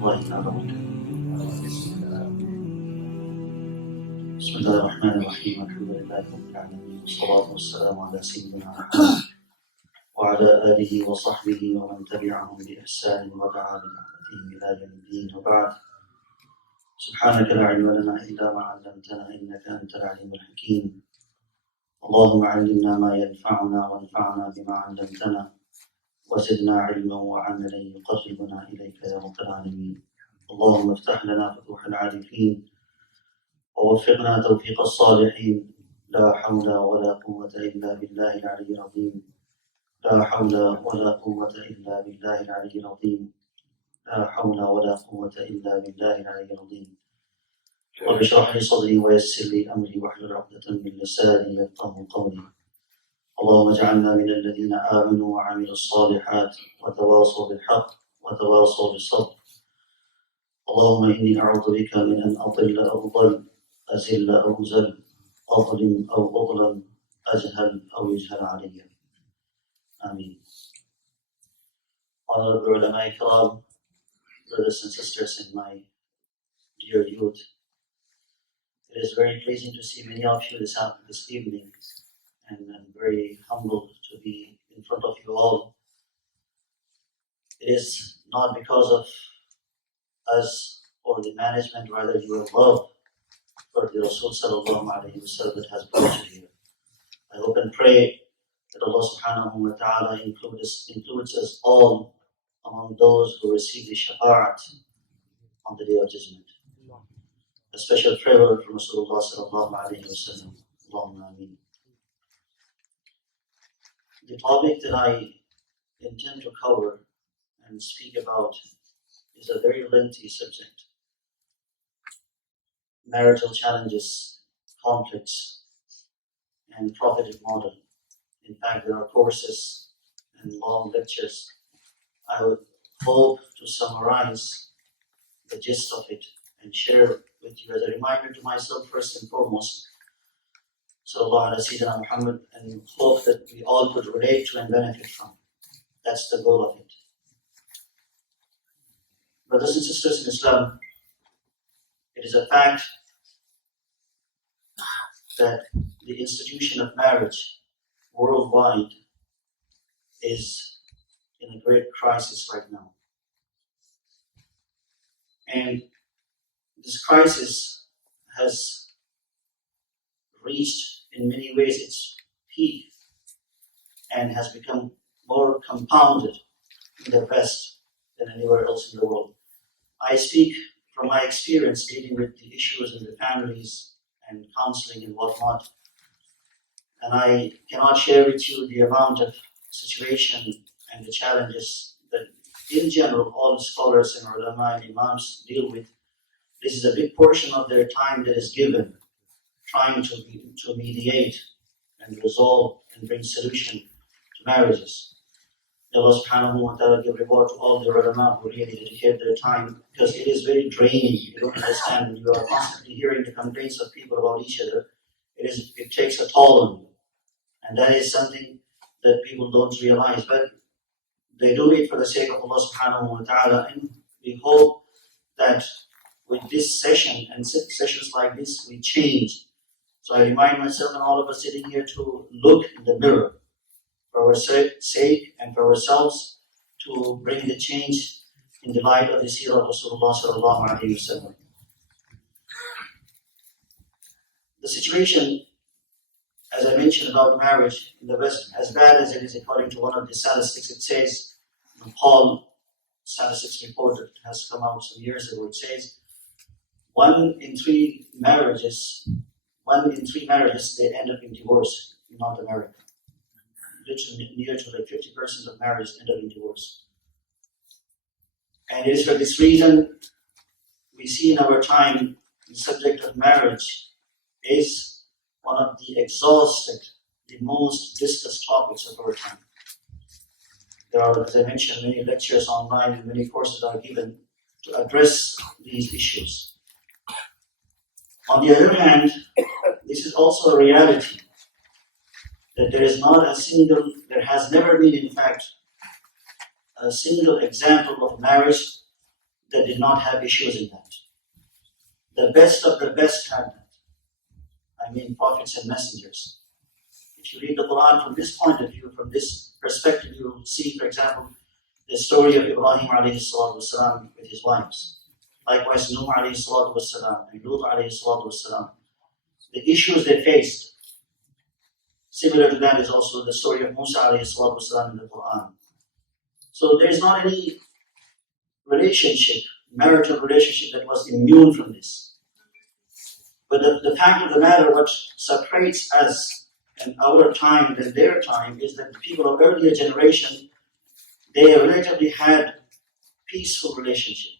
الله تعالى وبركاته. بسم الله الرحمن الرحيم. الحمد لله رب العالمين، والصلاة والسلام على سيدنا محمد وعلى آله وصحبه ومن تبعهم بإحسان ودعا بدعوته إلى يوم الدين، وبعد. سبحانك لا علم لنا إلا ما علمتنا إنك أنت العليم الحكيم. اللهم علمنا ما ينفعنا وانفعنا بما علمتنا وزدنا علما وعملا يقربنا إليك يا رب العالمين. اللهم افتح لنا فتوح العارفين ووفقنا توفيق الصالحين. لا حول ولا قوة إلا بالله العلي العظيم. لا حول ولا قوة إلا بالله العلي العظيم. لا حول ولا قوة إلا بالله العلي العظيم. رب اشرح لي صدري ويسر لي أمري واحلل عقدة من لساني يفقهوا قولي. اللهم اجعلنا من الذين آمنوا وعملوا الصالحات وتواصوا بالحق وتواصوا بالصبر. اللهم إني أعوذ بك من أن أضل أو أضل، أزل أو أزل، أظلم أو أظلم، أجهل أو يجهل علي. Ameen. Honorable ulama ikram, brothers and sisters in my dear youth, it is very pleasing to see many of you this evening, and I'm very humbled to be in front of you all. It is not because of us or the management, rather your love for the Rasul sallallahu alayhi wa sallam that has brought you here. I hope and pray that Allah subhanahu wa ta'ala includes us all among those who receive the shafa'at on the day of judgment. A special prayer from Rasulullah sallallahu alayhi wa sallam. Allahumma ameen. The topic that I intend to cover and speak about is a very lengthy subject. Marital challenges, conflicts, and prophetic model. In fact, there are courses and long lectures. I would hope to summarize the gist of it and share with you as a reminder to myself first and foremost, sallallahu ala Sayyidina Muhammad, and hope that we all could relate to and benefit from. That's the goal of it. Brothers and sisters in Islam, it is a fact that the institution of marriage worldwide is in a great crisis right now. And this crisis has reached in many ways its peak and has become more compounded in the West than anywhere else in the world. I speak from my experience dealing with the issues in the families and counseling and whatnot, and I cannot share with you the amount of situation and the challenges that in general all scholars and ulama and imams deal with. This is a big portion of their time that is given trying to mediate and resolve and bring solution to marriages. Allah subhanahu wa ta'ala give reward to all the ulama who really dedicate their time, because it is very draining. You don't understand. You are constantly hearing the complaints of people about each other. It takes a toll on you. And that is something that people don't realize. But they do it for the sake of Allah subhanahu wa ta'ala. And we hope that with this session and sessions like this, we change. So I remind myself and all of us sitting here to look in the mirror for our sake and for ourselves, to bring the change in the light of the seerah of Rasulullah sallallahu alayhi wa sallam. The situation, as I mentioned about marriage in the West, as bad as it is according to one of the statistics, it says, Paul statistics report that has come out some years ago, it says 1 in 3 marriages, they end up in divorce in North America. Literally near to like 50% of marriages end up in divorce. And it is for this reason we see in our time the subject of marriage is one of the exhausted, the most discussed topics of our time. There are, as I mentioned, many lectures online and many courses are given to address these issues. On the other hand, this is also a reality that there has never been, in fact, a single example of marriage that did not have issues in that. The best of the best had that. I mean, prophets and messengers. If you read the Quran from this point of view, from this perspective, you will see, for example, the story of Ibrahim alayhi salatu wasalam with his wives. Likewise, Nuh alayhi salatu wasalam and Lut alayhi salatu wasalam. The issues they faced. Similar to that is also the story of Musa alayhi salatu wasalam in the Quran. So there is not any relationship, marital relationship that was immune from this. But the fact of the matter, what separates us and our time than their time is that the people of earlier generation, they relatively had peaceful relationship,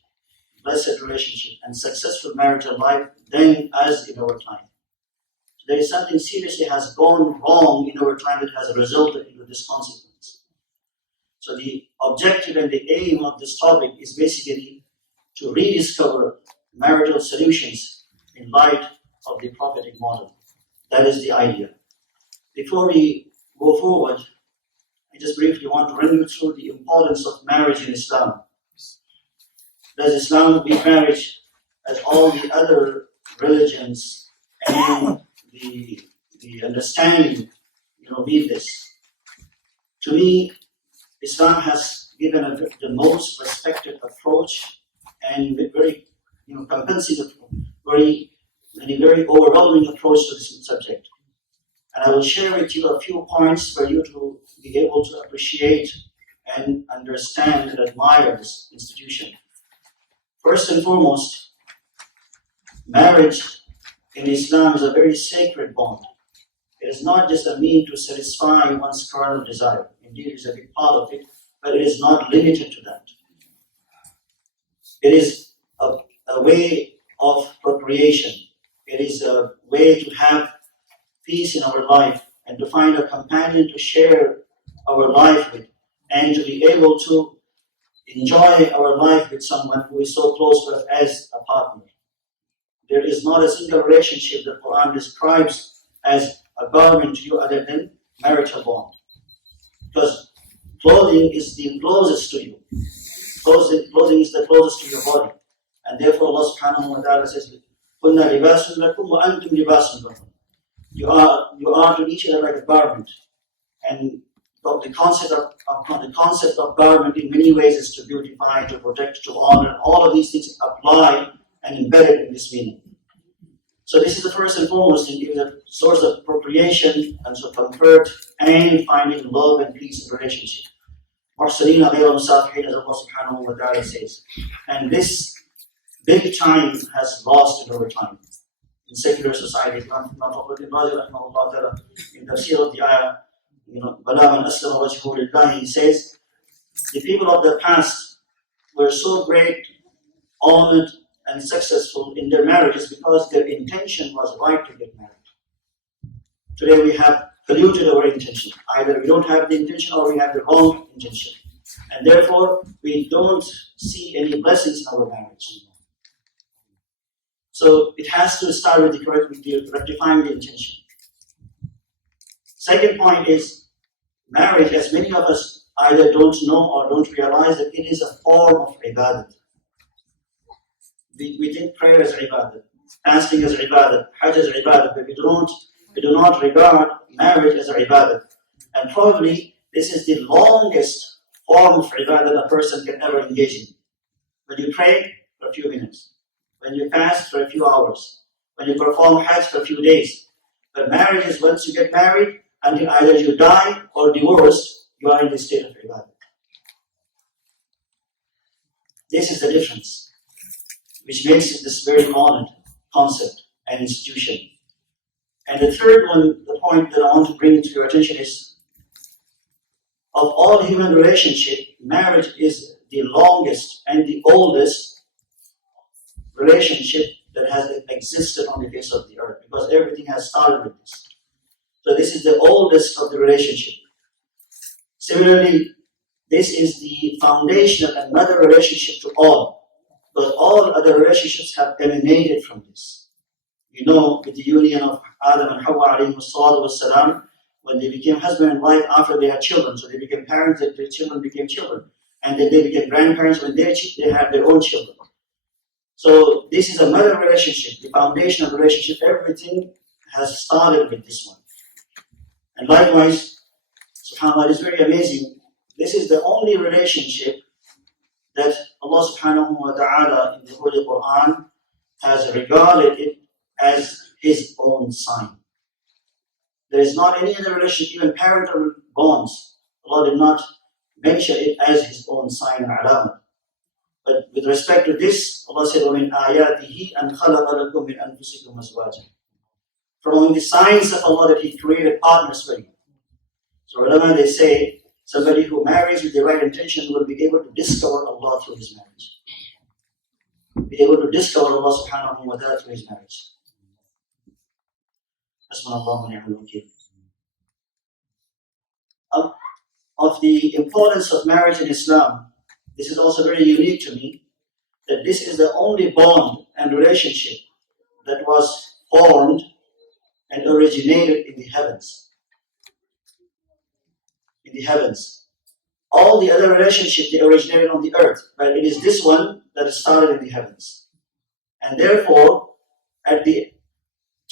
blessed relationship, and successful marital life than as in our time. There is something seriously has gone wrong in our time that has resulted in this consequence. So the objective and the aim of this topic is basically to rediscover marital solutions in light of the prophetic model. That is the idea. Before we go forward, I just briefly want to run you through the importance of marriage in Islam. Does Islam view marriage as all the other religions and the understanding, view this? To me, Islam has given the most respected approach and very, comprehensive, very overwhelming approach to this subject. And I will share with you a few points for you to be able to appreciate and understand and admire this institution. First and foremost, marriage in Islam is a very sacred bond. It is not just a means to satisfy one's carnal desire. Indeed, it is a big part of it, but it is not limited to that. It is a way of procreation. It is a way to have peace in our life and to find a companion to share our life with and to be able to enjoy our life with someone who is so close to us as a partner. There is not a single relationship that Quran describes as a garment to you other than marital bond. Because clothing is the closest to you. Clothing is the closest to your body. And therefore Allah subhanahu wa ta'ala says, كُنَّا لِبَاسٌ لَكُمْ وَأَنْتُمْ لِبَاسٌ لَكُمْ. You are to each other like a garment. And the concept of garment in many ways is to beautify, to protect, to honor. All of these things apply and embedded in this meaning. So this is the first and foremost thing. It is a source of procreation and so comfort and finding love and peace in relationship. مُحْسَنِينَ غَيْرَ مُسَافِحِينَ, as Allah subhanahu wa ta'ala says. And this big time has lost in our time. In secular society, in tafsir of the ayah, بَلَا مَنْ أَسْلَمَ وَجْهُهُ لِلَّهِ, he says, the people of the past were so great, honored, and successful in their marriages because their intention was right to get married. Today we have polluted our intention. Either we don't have the intention or we have the wrong intention. And therefore, we don't see any blessings in our marriage. So it has to start with rectifying the intention. Second point is marriage, as many of us either don't know or don't realize that it is a form of ibadat. We think prayer is ibadat, fasting is ibadat, hajj is ibadat, but we do not regard marriage as ibadat. And probably this is the longest form of ibadat a person can ever engage in. When you pray for a few minutes, when you fast for a few hours, when you perform hajj for a few days. But marriage is once you get married, until either you die or divorced, you are in the state of ibadah. This is the difference, which makes it this very honored concept and institution. And the third one, the point that I want to bring to your attention is, of all human relationships, marriage is the longest and the oldest relationship that has existed on the face of the earth, because everything has started with this. So this is the oldest of the relationship. Similarly, this is the foundation of another relationship to all, because all other relationships have emanated from this. You know, with the union of Adam and Hawa alayhi, when they became husband and wife after they had children, so they became parents, and their children became children, and then they became grandparents when they had their own children. So this is a mother relationship, the foundation of the relationship. Everything has started with this one. And likewise, subhanAllah, it's very amazing. This is the only relationship that Allah subhanahu wa ta'ala in the Holy Quran has regarded it as His own sign. There is not any other relationship, even parental bonds. Allah did not mention it as His own sign and alamat. But with respect to this, Allah said, وَمِنْ آيَاتِهِ أَنْ خَلَقَ لَكُم مِّنْ أَنفُسِكُمْ أَزْوَاجًا. From the signs of Allah that He created partners for you. So ulama, they say, somebody who marries with the right intention will be able to discover Allah through his marriage. Be able to discover Allah subhanahu wa ta'ala through his marriage. Of the importance of marriage in Islam, this is also very unique to me, that this is the only bond and relationship that was formed and originated in the heavens. In the heavens. All the other relationships, they originated on the earth, but it is this one that started in the heavens. And therefore, at the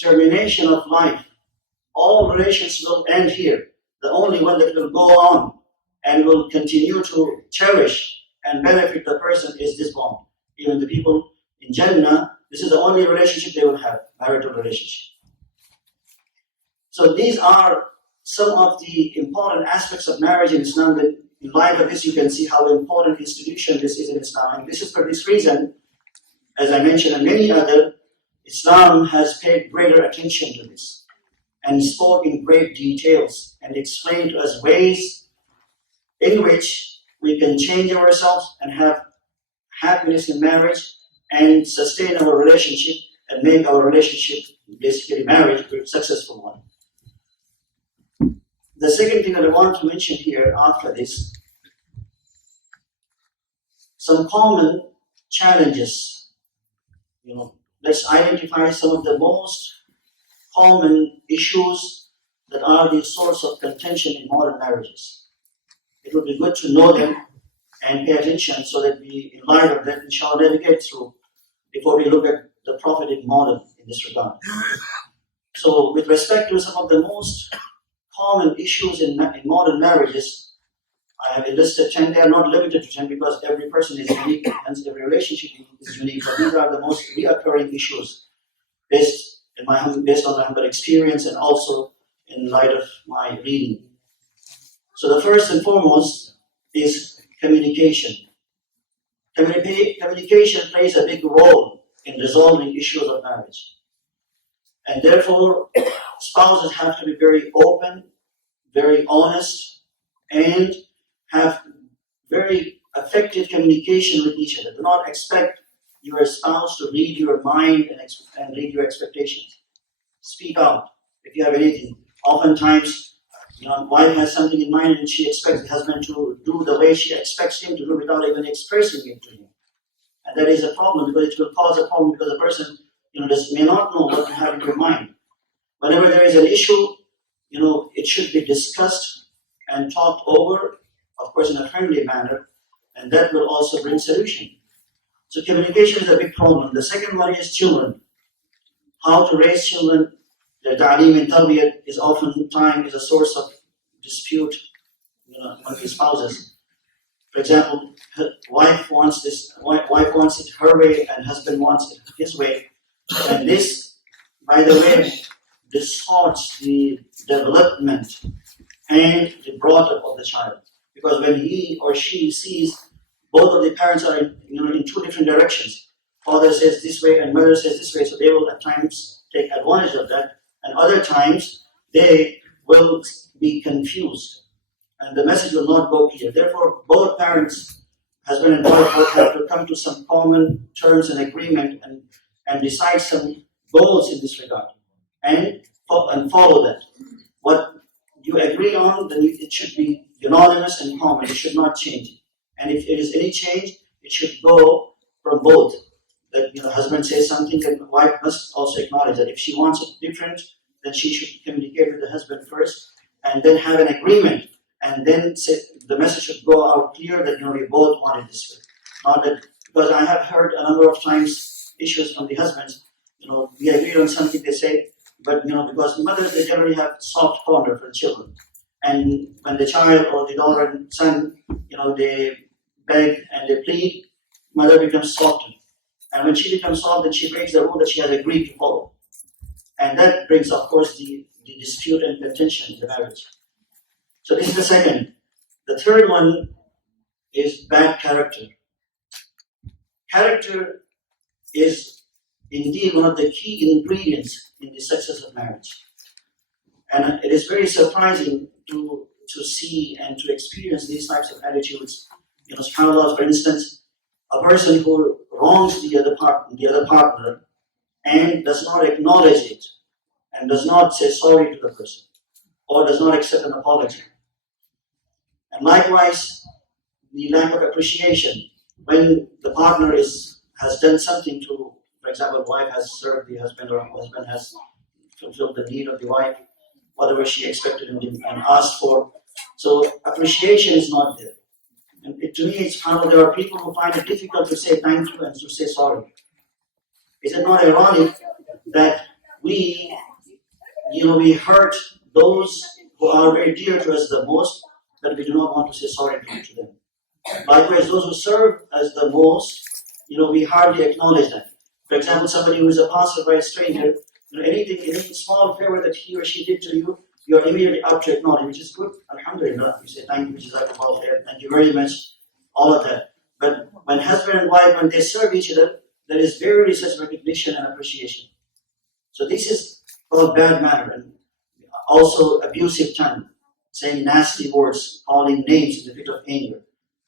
termination of life, all relations will end here. The only one that will go on and will continue to cherish and benefit the person is this bond. Even the people in Jannah, this is the only relationship they will have, marital relationship. So these are some of the important aspects of marriage in Islam. That in light of this, you can see how important institution this is in Islam. And this is for this reason, as I mentioned, and many other, Islam has paid greater attention to this and spoke in great details and explained to us ways in which we can change ourselves and have happiness in marriage and sustain our relationship and make our relationship, basically marriage, a successful one. The second thing that I want to mention here after this, some common challenges. Let's identify some of the most common issues that are the source of contention in modern marriages. It would be good to know them and pay attention so that we, in light of that, inshallah, navigate through before we look at the prophetic model in this regard. So with respect to some of the most common issues in modern marriages, I have enlisted 10. They are not limited to 10 because every person is unique and every relationship is unique. But these are the most reoccurring issues based on my humble experience and also in light of my reading. So the first and foremost is communication. Communication plays a big role in resolving issues of marriage. And therefore, spouses have to be very open, very honest, and have very effective communication with each other. Do not expect your spouse to read your mind and read your expectations. Speak out if you have anything. Oftentimes, wife has something in mind and she expects the husband to do the way she expects him to do without even expressing it to him. And that is a problem because it will cause a problem because the person may not know what you have in your mind. Whenever there is an issue, it should be discussed and talked over, of course, in a friendly manner, and that will also bring solution. So communication is a big problem. The second one is children. How to raise children. The ta'aleem and tarbiyat is oftentimes a source of dispute among the spouses. For example, wife wants it her way and husband wants it his way. And this, by the way, distorts the development and the brought up of the child. Because when he or she sees both of the parents are in two different directions, father says this way and mother says this way, so they will at times take advantage of that. And other times, they will be confused and the message will not go clear. Therefore, both parents, husband and wife, have to come to some common terms and agreement and decide some goals in this regard and follow that. What you agree on, then it should be unanimous and common. It should not change. And if it is any change, it should go from both. That husband says something, and the wife must also acknowledge that. If she wants it different, then she should communicate with the husband first, and then have an agreement, and then the message should go out clear that we both want it this way. Not that, because I have heard a number of times issues from the husbands. We agree on something they say, but because mothers, they generally have soft corner for the children, and when the child or the daughter and son, they beg and they plead, mother becomes softened, and when she becomes soft, then she breaks the rule that she has agreed to follow, and that brings, of course, the dispute and contention in the marriage. So this is the second. The third one is bad character. Character is indeed one of the key ingredients in the success of marriage. And it is very surprising to see and to experience these types of attitudes. SubhanAllah, for instance, a person who wrongs the other partner and does not acknowledge it and does not say sorry to the person or does not accept an apology. And likewise, the lack of appreciation when the partner has done something to, for example, wife has served the husband or husband has fulfilled the need of the wife, whatever she expected and asked for. So appreciation is not there. And to me, it's how there are people who find it difficult to say thank you and to say sorry. Is it not ironic that we hurt those who are very dear to us the most, but we do not want to say sorry to them? Likewise, those who serve us the most, we hardly acknowledge them. For example, somebody who is a passerby stranger, any small favor that he or she did to you, you're immediately up to acknowledge, which is good. Alhamdulillah, you say thank you, thank you very much, all of that. But when husband and wife, when they serve each other, there is very such recognition and appreciation. So this is called bad manner, and also abusive tongue, saying nasty words, calling names in the fit of anger.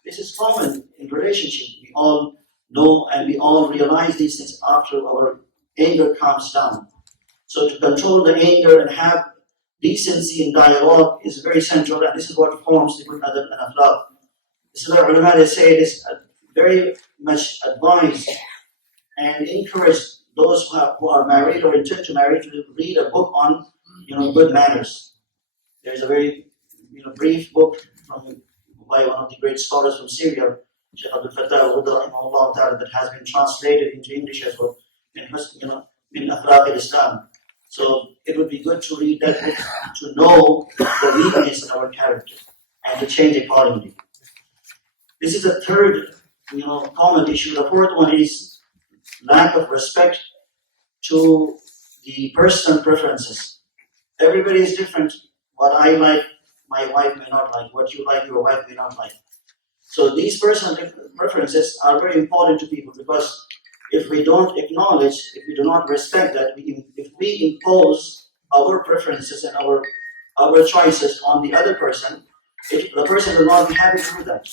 This is common in relationship. We all know and we all realize these things after our anger calms down. So to control the anger and have decency in dialogue is very central, and this is what forms the good adab and akhlaq. This is what ulama, they say it is very much advised and encouraged those who are married or intend to marry to read a book on good manners. There's a very brief book by one of the great scholars from Syria, Sheikh Abdul Fattah rahimahullah, that has been translated into English as well, in Akhlaq al-Islam. So it would be good to read that book to know the weakness in our character and to change accordingly. This is the third common issue. The fourth one is lack of respect to the personal preferences. Everybody is different. What I like, my wife may not like. What you like, your wife may not like. So these personal preferences are very important to people, because if we don't acknowledge, if we do not respect that, if we impose our preferences and our choices on the other person, the person will not be happy to do that.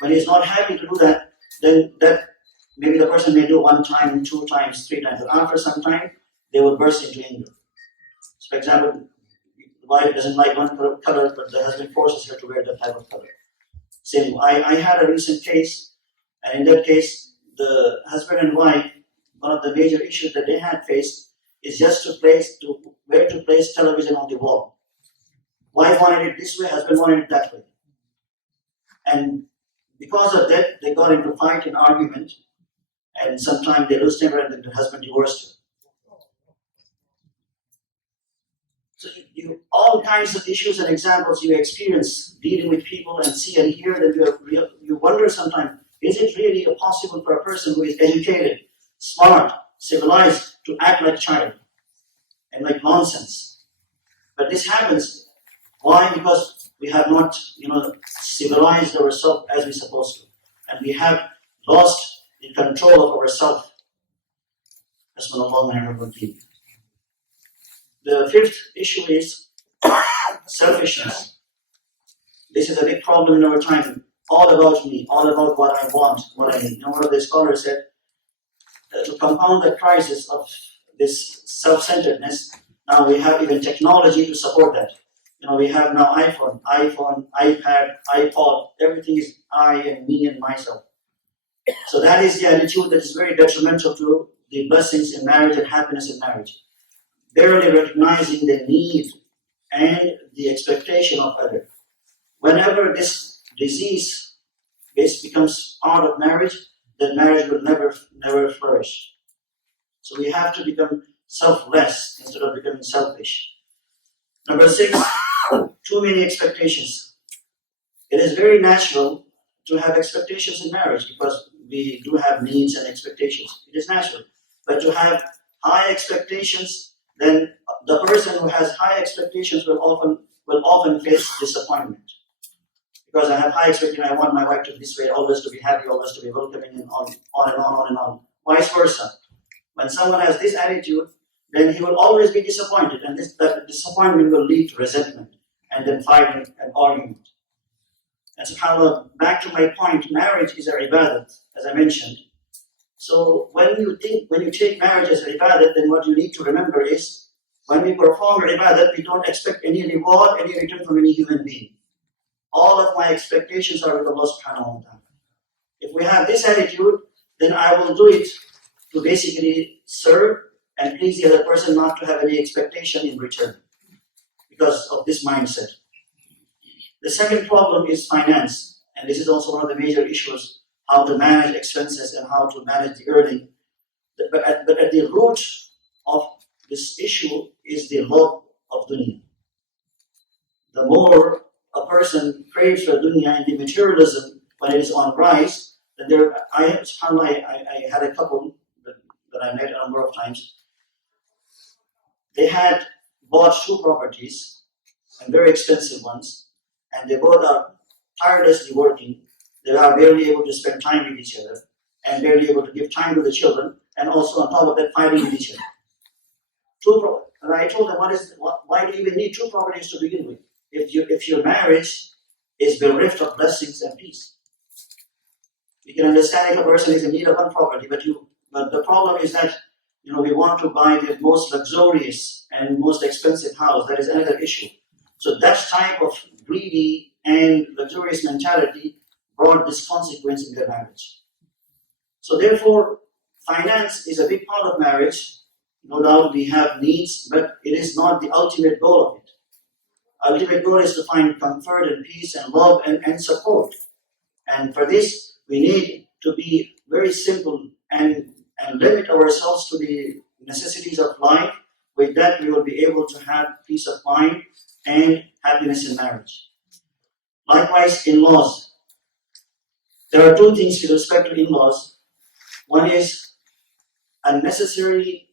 When he's not happy to do that, then that maybe the person may do 1 time, 2 times, 3 times, but after some time, they will burst into anger. So for example, the wife doesn't like one color, but the husband forces her to wear that type of color. Same. I had a recent case, and in that case, the husband and wife, one of the major issues that they had faced is just where to place television on the wall. Wife wanted it this way, husband wanted it that way. And because of that, they got into fight and argument, and sometimes they lose temper and the husband divorced her. So all kinds of issues and examples you experience dealing with people and see and hear, that you wonder sometimes, is it really possible for a person who is educated, smart, civilized to act like a child and like nonsense? But this happens. Why? Because we have not, civilized ourselves as we're supposed to, and we have lost the control of ourselves. The fifth issue is selfishness. This is a big problem in our time. All about me, all about what I want, what I need. One of the scholars said, to compound the crisis of this self-centeredness, now we have even technology to support that. We have now iPhone, iPad, iPod, everything is I and me and myself. So that is the attitude that is very detrimental to the blessings in marriage and happiness in marriage. Barely recognizing the need and the expectation of others. Whenever this disease becomes part of marriage, then marriage will never flourish. So we have to become selfless instead of becoming selfish. Number 6, too many expectations. It is very natural to have expectations in marriage because we do have needs and expectations. It is natural. But to have high expectations, then the person who has high expectations will often face disappointment. Because I have high expectations, I want my wife to be this way, always to be happy, always to be welcoming, and on and on and on. Vice versa. When someone has this attitude, then he will always be disappointed, and that disappointment will lead to resentment, and then fighting and argument. And subhanAllah, back to my point, marriage is a ibadat, as I mentioned. So when you take marriage as a ibadat, then what you need to remember is, when we perform ibadat, we don't expect any reward, any return from any human being. All of my expectations are with Allah subhanahu wa ta'ala. If we have this attitude, then I will do it to basically serve and please the other person, not to have any expectation in return because of this mindset. The second problem is finance, and this is also one of the major issues, how to manage expenses and how to manage the earning. But at the root of this issue is the love of dunya. The more a person craves for dunya and the materialism, when it is on rise, then I had a couple that I met a number of times. They had bought 2 properties, and very expensive ones, and they both are tirelessly working. They are barely able to spend time with each other, and barely able to give time to the children, and also on top of that, fighting with each other. And I told them, why do you even need 2 properties to begin with? If your marriage is bereft of blessings and peace. You can understand if a person is in need of 1 property, but the problem is that we want to buy the most luxurious and most expensive house. That is another issue. So that type of greedy and luxurious mentality brought this consequence in their marriage. So therefore, finance is a big part of marriage. No doubt we have needs, but it is not the ultimate goal of it. Ultimate goal is to find comfort and peace and love and support. And for this, we need to be very simple and limit ourselves to the necessities of life. With that, we will be able to have peace of mind and happiness in marriage. Likewise, in-laws. There are 2 things with respect to in-laws. One is unnecessary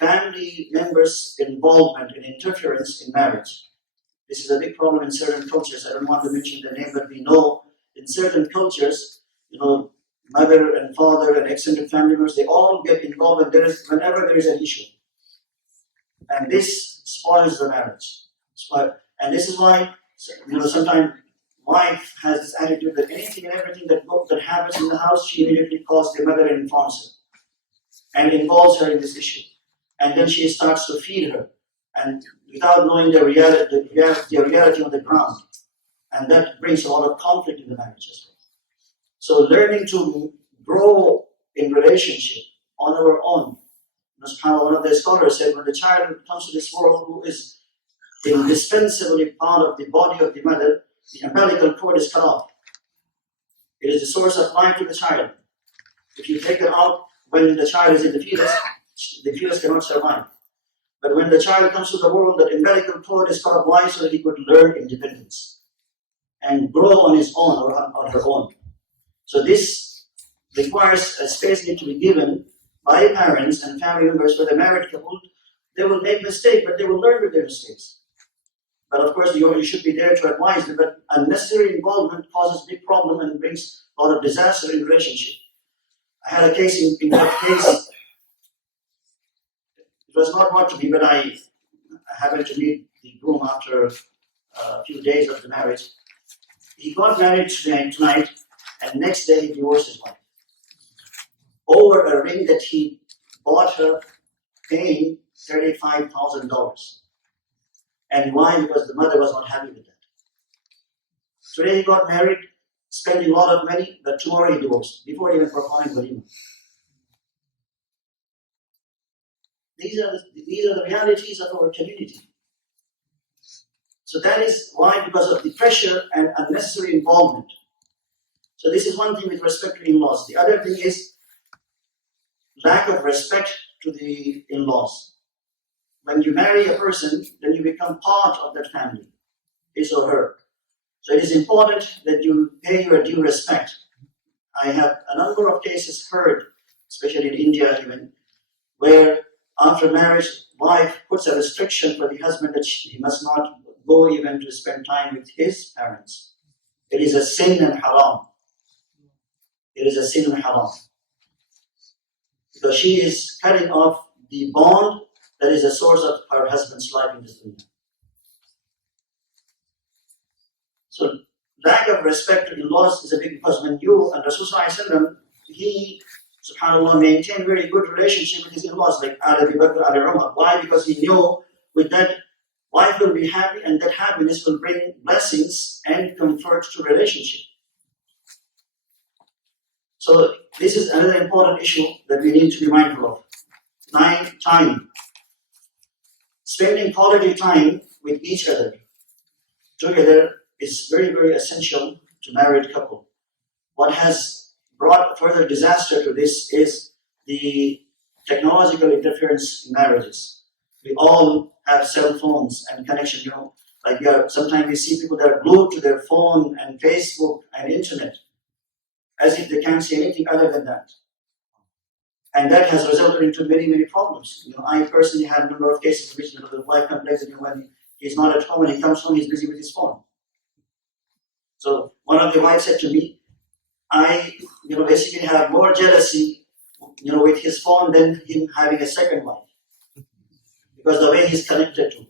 family members' involvement and interference in marriage. This is a big problem in certain cultures. I don't want to mention the name, but we know in certain cultures, mother and father and extended family members, they all get involved whenever there is an issue. And this spoils the marriage. And this is why, sometimes wife has this attitude that anything and everything that happens in the house, she immediately calls the mother and informs her and involves her in this issue. And then she starts to feed her, and without knowing the reality on the ground. And that brings a lot of conflict in the marriage as well. So learning to grow in relationship on our own. One of the scholars said, when the child comes to this world who is indispensably part of the body of the mother, the umbilical cord is cut off. It is the source of life to the child. If you take it out when the child is in the fetus cannot survive. But when the child comes to the world, the umbilical cord is cut off. Why? So that he could learn independence and grow on his own or on her own. So this requires a space need to be given by parents and family members for the married couple. They will make mistakes, but they will learn with their mistakes. But of course, you should be there to advise them. But unnecessary involvement causes big problem and brings a lot of disaster in relationship. I had a case in that case. It was not what to be, but I happened to meet the groom after a few days of the marriage. He got married tonight, and next day he divorced his wife over a ring that he bought her, paying $35,000. And why? Because the mother was not happy with that. Today he got married, spending a lot of money, but tomorrow he divorced before even performing walima. These are the realities of our community. So that is why, because of the pressure and unnecessary involvement. So this is one thing with respect to in-laws. The other thing is lack of respect to the in-laws. When you marry a person, then you become part of that family, his or her. So it is important that you pay your due respect. I have a number of cases heard, especially in India even, where after marriage, wife puts a restriction for the husband that he must not go even to spend time with his parents. It is a sin and haram. It is a sin and haram. Because she is cutting off the bond that is the source of her husband's life in this dunya. So lack of respect to in-laws is a big, because when you and Rasulullah, he, subhanAllah, maintained very good relationship with his in-laws, like Abu Bakr, Abu Umar. Why? Because he knew with that wife will be happy, and that happiness will bring blessings and comfort to relationship. So this is another important issue that we need to be mindful of. 9, time. Spending quality time with each other together is very, very essential to married couple. What has brought further disaster to this is the technological interference in marriages. We all have cell phones and connection, like sometimes we see people that are glued to their phone and Facebook and internet, as if they can't see anything other than that. And that has resulted into many, many problems. I personally had a number of cases in which the wife complains that when he's not at home and he comes home, he's busy with his phone. So one of the wives said to me, I basically have more jealousy with his phone than him having a second wife, because the way he's connected to.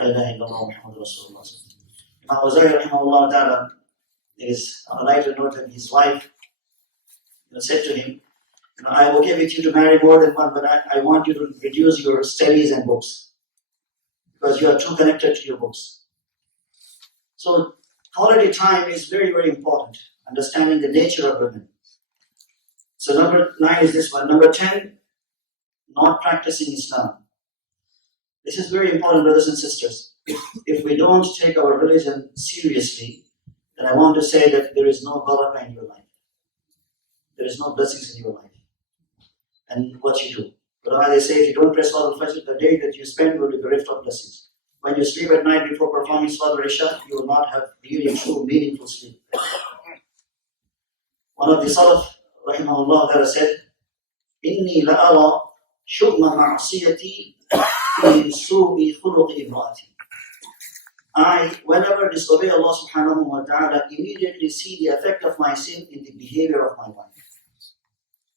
Imam Ghazali rahimahullah ta'ala is on a lighter note, that his wife said to him, I am okay with you to marry more than one, but I want you to reduce your studies and books, because you are too connected to your books. So quality time is very, very important, understanding the nature of women. So number 9 is this one. Number 10, not practicing Islam. This is very important, brothers and sisters. If we don't take our religion seriously, then I want to say that there is no barakah in your life. There is no blessings in your life. And what you do. But they say, if you don't press Salat al-Fajr, the day that you spend will be bereft of blessings. When you sleep at night before performing Salat al-Isha, you will not have really true, meaningful sleep. One of the Salaf, rahimahullah, that said, إِنِّي لَأَرَى شُؤْمَ مَعْصِيَتِي فِي سُوءِ خُلُقِ إِمْرَأَتِي. I, whenever disobey Allah subhanahu wa ta'ala, immediately see the effect of my sin in the behavior of my wife.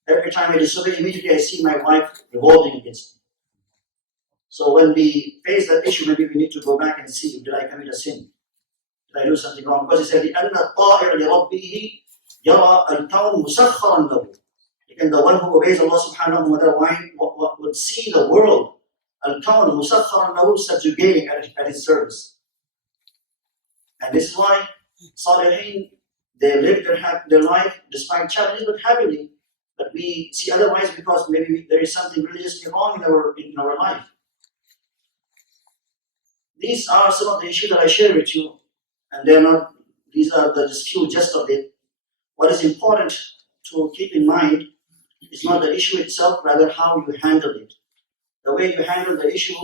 Every time I disobey, immediately I see my wife revolting against me. So when we face that issue, maybe we need to go back and see, did I commit a sin? Did I do something wrong? Because he said, لِأَنَّ الطَّائِعَ لِرَبِّهِ يَرَى الْكَوْنُ مُسَخَّرًا لَهُ. And the one who obeys Allah subhanahu wa ta'ala would see the world, al-kawn musakharan lahu, subjugating at his service. And this is why Salihin, they live their life despite challenges, but happily. But we see otherwise, because maybe there is something religiously wrong in our life. These are some of the issues that I share with you, and these are just few of it. What is important to keep in mind is not the issue itself, rather how you handle it. The way you handle the issue,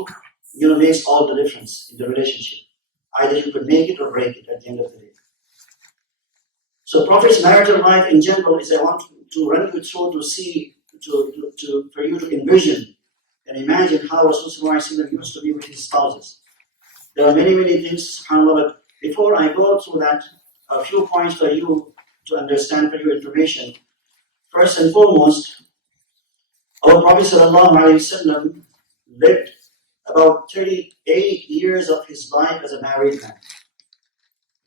makes all the difference in the relationship. Either you could make it or break it at the end of the day. So Prophet's marital life in general is, I want to run you through to see, for you to envision and imagine how Rasulullah used to be with his spouses. There are many, many things, subhanAllah, but before I go through that, a few points for you to understand, for your information. First and foremost, our Prophet ﷺ lived about 38 years of his life as a married man.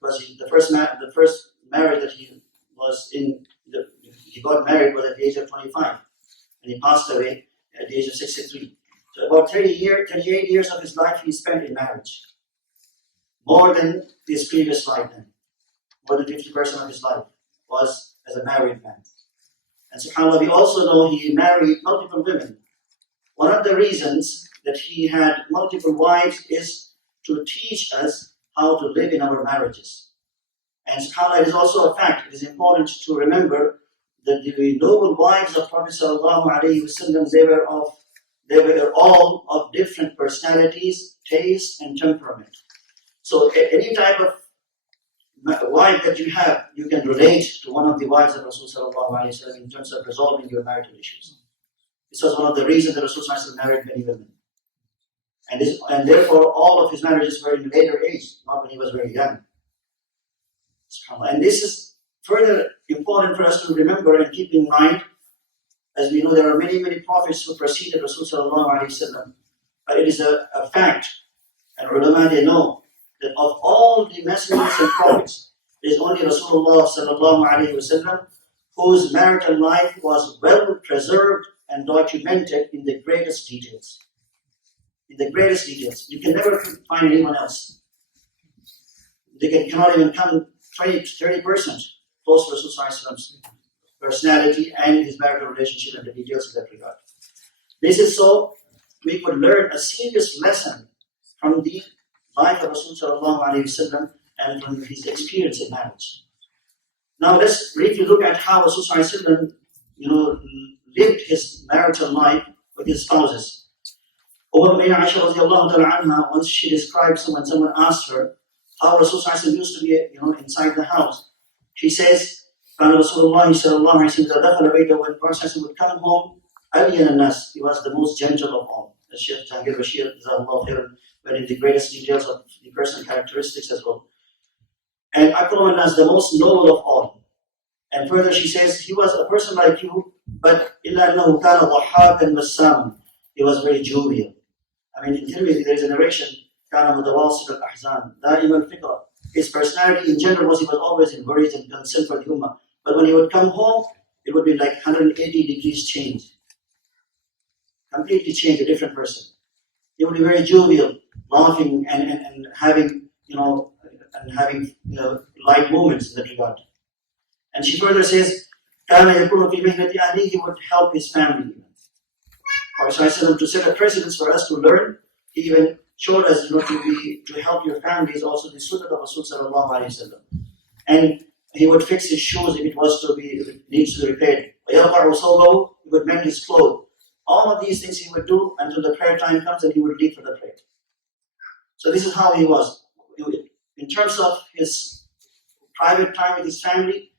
Because the first marriage that he was in, he got married was at the age of 25, and he passed away at the age of 63. So about 38 years of his life he spent in marriage. More than his previous life then. More than 50% of his life was as a married man. And subhanAllah, we also know he married multiple women. One of the reasons that he had multiple wives is to teach us how to live in our marriages. And subhanAllah, it is also a fact. It is important to remember that the noble wives of Prophet sallallahu alaihi wasallam, they were all of different personalities, taste, and temperament. So any type of wife that you have, you can relate to one of the wives of Rasul sallallahu alaihi wasallam in terms of resolving your marital issues. This was one of the reasons that Rasul sallallahu alaihi wasallam married many women. And therefore, all of his marriages were in later age, not when he was very young. And this is further important for us to remember and keep in mind, as we know there are many, many prophets who preceded Rasul sallallahu alaihi wasallam. But it is a fact, and ulama, they know, that of all the messengers and prophets, it is only Rasulullah sallallahu alaihi wasallam whose marital life was well preserved and documented in the greatest details. In the greatest details. You can never find anyone else. They cannot even come 20 to 30% close to Rasul's personality and his marital relationship and the details in that regard. This is so we could learn a serious lesson from the life of Rasul and from his experience in marriage. Now let's briefly look at how Rasul lived his marital life with his spouses. Once she described someone asked her how Rasul used to be inside the house. She says, when Prophet would come home, he was the most gentle of all. As Shaykh Jahangir Bashir went in the greatest details of the personal characteristics as well. And Akram Nas, the most noble of all. And further she says, he was a person like you, but he was very jovial. I mean, in Tirmidhi there is a narration, his personality in general was he was always in worries and concern for the ummah. But when he would come home, it would be like 180 degrees change. Completely change, a different person. He would be very jovial, laughing and having light moments in that regard. And she further says, he would help his family. To set a precedence for us to learn, he even showed us to help your family is also the sunnah of Rasul sallallahu alaihi wasallam. And he would fix his shoes if it needs to be repaired. He would mend his clothes. All of these things he would do until the prayer time comes and he would leave for the prayer. So this is how he was. In terms of his private time with his family,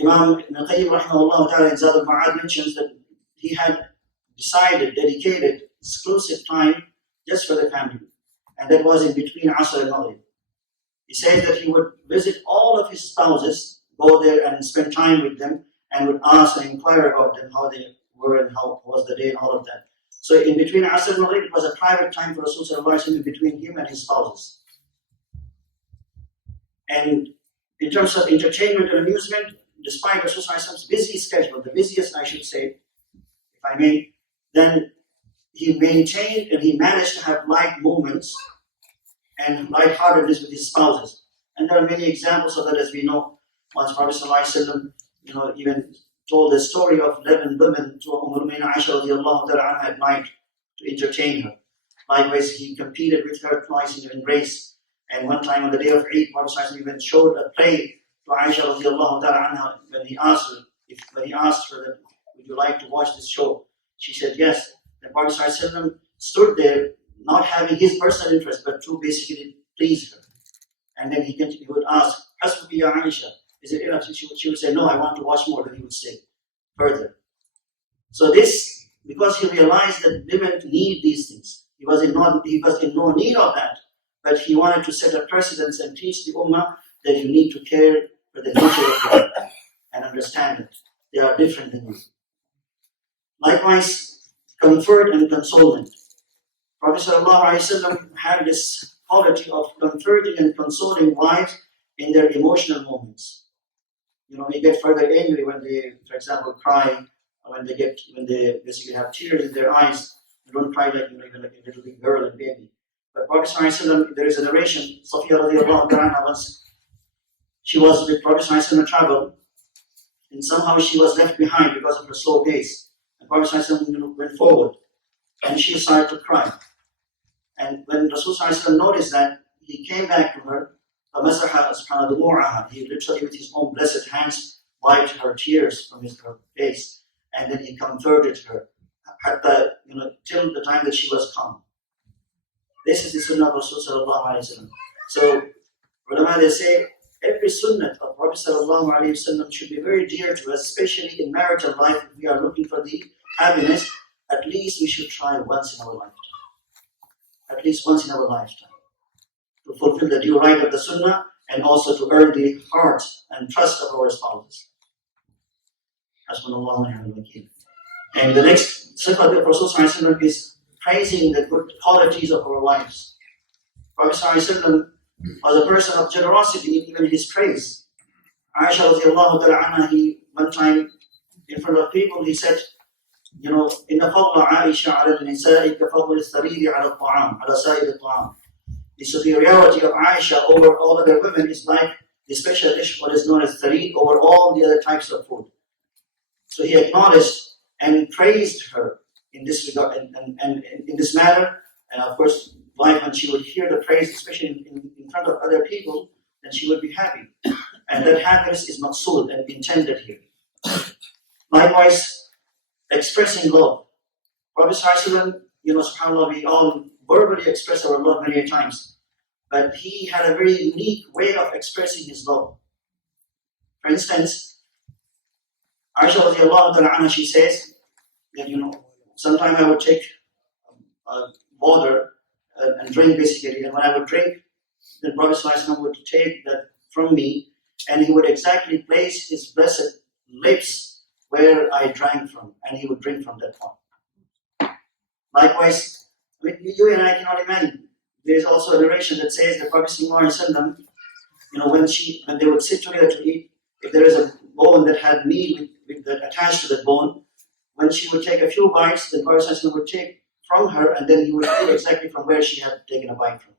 Imam Ibn Qayyim rahimahullah ta'ala in Zad al-Ma'ad mentions that he had dedicated exclusive time just for the family. And that was in between Asr and Maghrib. He says that he would visit all of his spouses, go there and spend time with them, and would ask and inquire about them, how they were and how was the day and all of that. So in between Asr and Maghrib, it was a private time for Rasul sallallahu alaihi wasallam between him and his spouses. And in terms of entertainment and amusement, despite Rasul sallallahu alaihi wasallam's busy schedule, the busiest I should say, if I may, then he maintained and he managed to have light moments and lightheartedness with his spouses. And there are many examples of that, as we know. Once Prophet ﷺ, even told the story of 11 women to Aisha radiallahu ta'ala at night to entertain her. Likewise, he competed with her twice in race. And one time on the day of Eid, Prophet ﷺ even showed a play to Aisha radiallahu ta'ala when he asked her that, would you like to watch this show? She said yes. And Prophet ﷺ stood there, not having his personal interest, but to basically please her. And then he would ask, Hasbuki ya Aisha, is it enough? She would say, no, I want to watch more. Then he would say further. So this, because he realized that women need these things. He was in no need of that, but he wanted to set a precedence and teach the ummah that you need to care for the nature of women and understand it. They are different than you. Likewise, comfort and consolement. Prophet ﷺ had this quality of comforting and consoling wives in their emotional moments. They get further angry when they, for example, cry, or when they basically have tears in their eyes. They don't cry like even like a little big girl and baby. But Prophet ﷺ, there is a narration, Safiya radiallahu ta'ala, once she was with Prophet ﷺ in travel, and somehow she was left behind because of her slow pace. And Prophet ﷺ went forward, and she started to cry. And when Rasul ﷺ noticed that, he came back to her فَمَسَحَ سُبْحَانَ دُمُوعَهَا. He literally with his own blessed hands wiped her tears from her face, and then he comforted her till the time that she was calm. This is the sunnah of Rasul sallallahu alayhi wa sallam. So ulama, they say every sunnah of Prophet sallallahu alayhi wa sallam should be very dear to us, especially in marital life. If we are looking for the happiness, at least we should try once in our lifetime. At least once in our lifetime. To fulfill the due right of the sunnah and also to earn the heart and trust of our spouses. And the next sifat of Rasul sallallahu alayhi wa sallam is praising the good qualities of our wives. Prophet sallallahu alayhi wa sallam was a person of generosity even in his praise. Aisha radiallahu ta'ala anha, one time in front of people, he said, إِنَّ فَضْلَ عَائِشَ عَلَى النِّسَاءِ كَفَضْلِ الثَّرِيدِ عَلَى الطَّعَامِ عَلَى سَائِرِ الطَّعَامِ. The superiority of Aisha over all other women is like the special dish, what is known as tharid, over all the other types of food. So he acknowledged and praised her in this regard, and in this manner. And of course, wife, when she would hear the praise, especially in front of other people, then she would be happy. And that happiness is maqsood and intended here. Likewise, expressing love. Prophet ﷺ, subhanAllah, we all verbally express our love many times. But he had a very unique way of expressing his love. For instance, Aisha radiallahu ta'ala anha, she says that, sometime I would take water and drink basically, and when I would drink, then Prophet ﷺ would take that from me, and he would exactly place his blessed lips where I drank from, and he would drink from that point. Likewise, you and I cannot imagine. There is also a narration that says that Prophet ﷺ, when they would sit together to eat, if there is a bone that had meat that attached to that bone, when she would take a few bites, the Prophet ﷺ would take from her, and then he would eat exactly from where she had taken a bite from.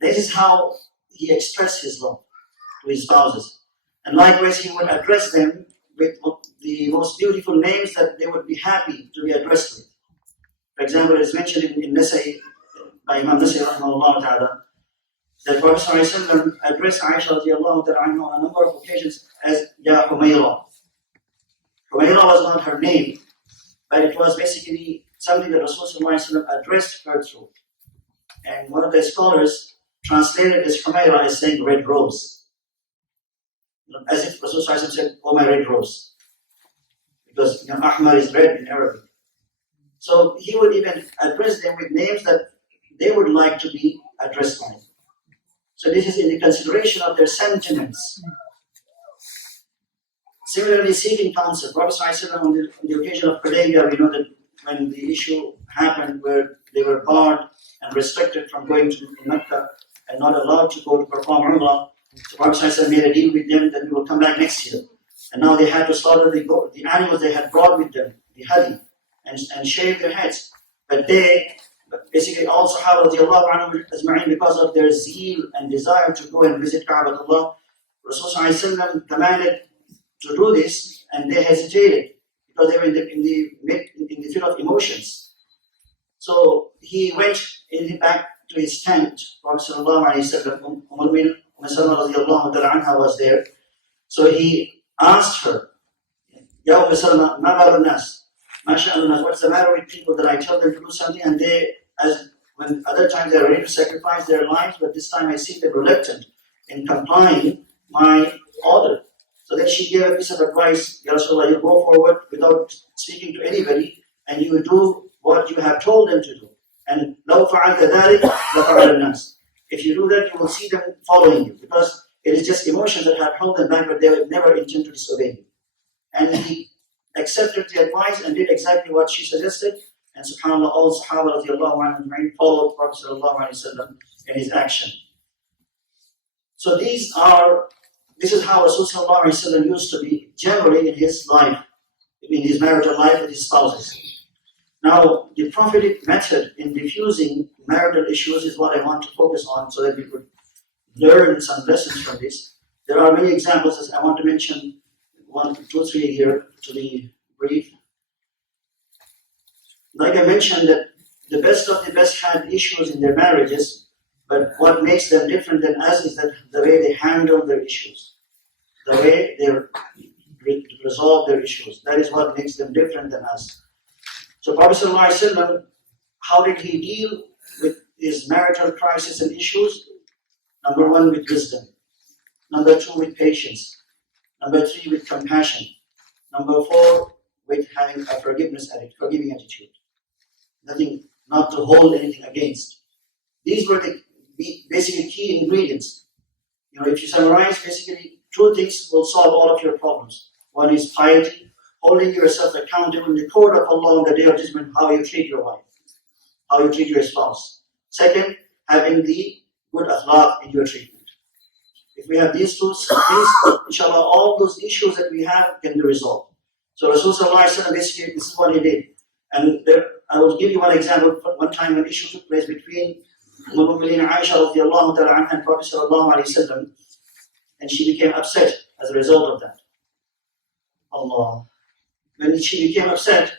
This is how he expressed his love to his spouses. And likewise, he would address them with the most beautiful names that they would be happy to be addressed with. For example, it is mentioned in Nasa'i, by Imam Nasa'i rahimahullah ta'ala, that Prophet ﷺ addressed Aisha radiallahu ta'ala anha on a number of occasions as Ya Humayra. Humayra was not her name, but it was basically something that Rasulullah addressed her through. And one of the scholars translated this Humayra as saying red rose. As if Rasulullah said, "Oh, my red rose." Because Ahmar is red in Arabic. So he would even address them with names that they would like to be addressed by. So this is in the consideration of their sentiments. Similarly, seeking counsel. Prophet ﷺ on the occasion of Hudaybiyah, we know that when the issue happened where they were barred and restricted from going to Mecca and not allowed to go to perform Umrah, so Prophet ﷺ made a deal with them that we will come back next year. And now they had to slaughter the animals they had brought with them, the hadi, and shave their heads. But basically all Sahaba radiallahu anhum ajma'in, because of their zeal and desire to go and visit Ka'batullah, Rasulullah commanded to do this, and they hesitated because they were in the field of emotions. So he went back to his tent. Prophet sallallahu alayhi wa sallam was there. So he asked her, Ya Umm Salma, ma ba'al nas? What's the matter with people that I tell them to do something and they, as when other times they are ready to sacrifice their lives, but this time I see them reluctant in complying my order. So then she gave a piece of advice, Ya Rasulullah, you go forward without speaking to anybody and you do what you have told them to do. And لَوْ فَعَلْتَ ذَلِكَ لَفَعَلَ النَّاسِ. If you do that, you will see them following you, because it is just emotions that have held them back, but they would never intend to disobey you. And he accepted the advice and did exactly what she suggested, and subhanAllah, all Sahaba radiallahu anhum followed Prophet sallallahu alayhi wa sallam in his action. So this is how Rasul sallallahu alayhi wa sallam used to be generally in his life, in his marital life with his spouses. Now, the prophetic method in diffusing marital issues is what I want to focus on so that we could learn some lessons from this. There are many examples, as I want to mention 1, 2, 3 here to be brief. Like I mentioned, that the best of the best had issues in their marriages, But what makes them different than us is that the way they handle their issues, the way they resolve their issues. That is what makes them different than us. So Prophet ﷺ, how did he deal with his marital crisis and issues? Number one, with wisdom. Number two, with patience. Number three, with compassion. Number four, with having a forgiving attitude. Nothing, not to hold anything against. These were the basically key ingredients. If you summarize, basically, two things will solve all of your problems. One is piety, holding yourself accountable in the court of Allah on the Day of Judgment, how you treat your wife, how you treat your spouse. Second, having the good akhlaq in your treatment. If we have these two things, inshallah, all those issues that we have can be resolved. So Rasulullah basically, this is what he did. And I will give you one example. One time an issue took place between Aisha radiallahu ta'ala anha and Prophet sallallahu alayhi wa sallam, and she became upset as a result of that. Allah. When she became upset,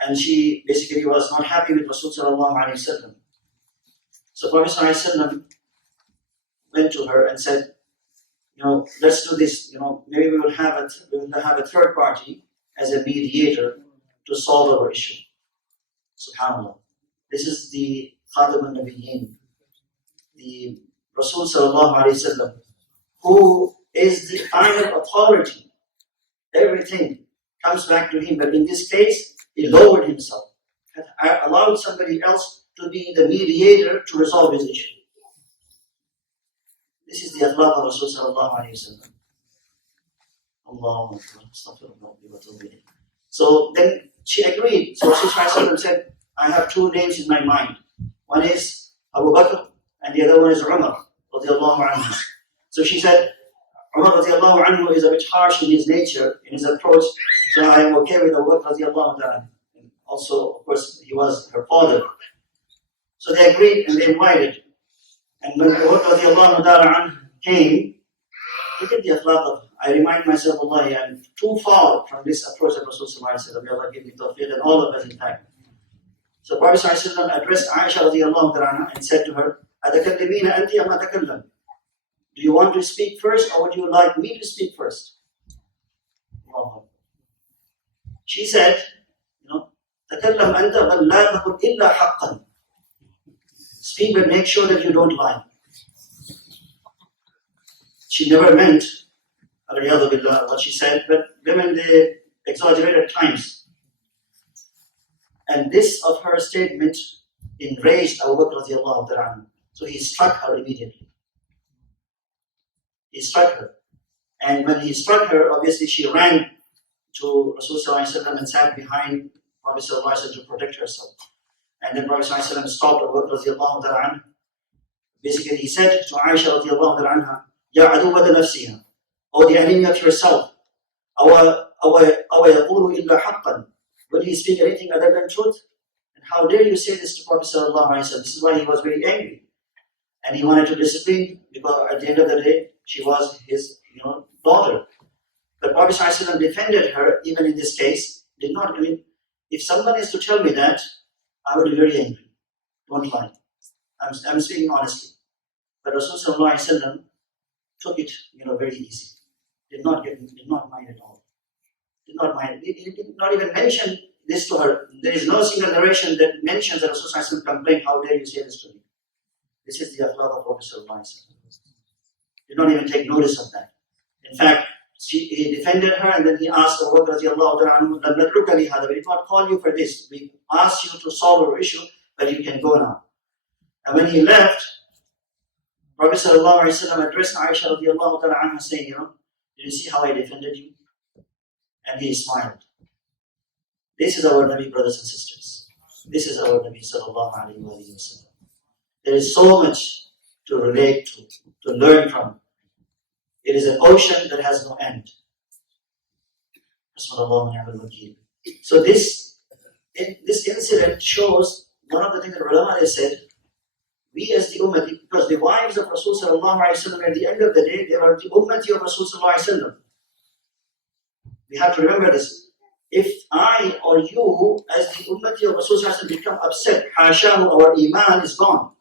and she basically was not happy with Rasul sallallahu alayhi wa sallam. So Prophet sallallahu alayhi wa sallam went to her and said, let's do this, maybe we will have a third party as a mediator to solve our issue. SubhanAllah. This is the Khatam al-Nabiyyin, the Rasul sallallahu alayhi wa sallam, who is the final authority. Everything comes back to him, but in this case, he lowered himself, allowed somebody else to be the mediator to resolve his issue. This is the akhlaq of Rasul sallallahu alayhi wa sallam. Allahu Akbar. So then she agreed. So Rasul sallallahu alayhi wa sallam said, I have two names in my mind. One is Abu Bakr and the other one is Umar radiallahu anhu. So she said, Umar radiallahu anhu is a bit harsh in his nature, in his approach, so I am okay with Abu Bakr radiallahu anhu. Also, of course, he was her father. So they agreed and they invited. And when Abu Bakr radiallahu anhu came, look at the akhlaq of, I remind myself, Allah, I am too far from this approach of Rasulullah sallallahu alayhi wa sallam. May Allah give me tawfiq and all of us in fact. So Prophet sallallahu alayhi wa sallam addressed Aisha radiallahu anha and said to her, أَتَكَلِّمِينَ أَنْتِ أَمَا تَكَلَّمْ? Do you want to speak first or would you like me to speak first? She said, تَكَلَّمْ أَنْتَ بَلْ لَا تَقُلْ إِلَّا حَقًّا. Speak but make sure that you don't lie. She never meant, what she said, but women, they exaggerate at times. And this of her statement enraged Abu Bakr radiallahu anhu. So he struck her immediately. He struck her. And when he struck her, obviously she ran to Rasulullah and sat behind Prophet to protect herself. And then Prophet stopped Abu Bakr radiallahu anhu. Basically he said to Aisha radiallahu anha, Ya aduwwata nafsiha, O the enemy of yourself, awa yaqulu illa haqqan. Will you speak anything other than truth? And how dare you say this to Prophet sallallahu alayhi wa sallam? This is why he was very angry. And he wanted to discipline, because at the end of the day, she was his daughter. But Prophet sallallahu alayhi wa sallam defended her, even in this case, did not, if someone is to tell me that, I would be very angry. Don't lie. I'm speaking honestly. But Rasul sallallahu alayhi wa sallam took it, very easy. Did not mind at all. Did not mind. He did not even mention this to her. There is no single narration that mentions that Rasul sallallahu alayhi wa sallam complained, how dare you say this to me? This is the akhlaq of Prophet sallallahu alayhi wa sallam. Did not even take notice of that. In fact, he defended her and then he asked Abu Bakr radiallahu anhu, we did not call you for this. We asked you to solve our issue, but you can go now. And when he left, Prophet sallallahu alayhi wa sallam addressed Aisha radiallahu anha saying, did you see how I defended you? And he smiled. This is our Nabi, brothers and sisters. This is our Nabi sallallahu alayhi wa sallam. There is so much to relate to learn from. It is an ocean that has no end. So this incident shows one of the things that ulama has said. We as the ummati, because the wives of Rasul sallallahu alayhi wa sallam, at the end of the day, they were the ummati of Rasul sallallahu alayhi wa sallam. We have to remember this. If I or you, as the ummati of Rasul sallallahu alayhi wa sallam, become upset, hashahu, our iman is gone.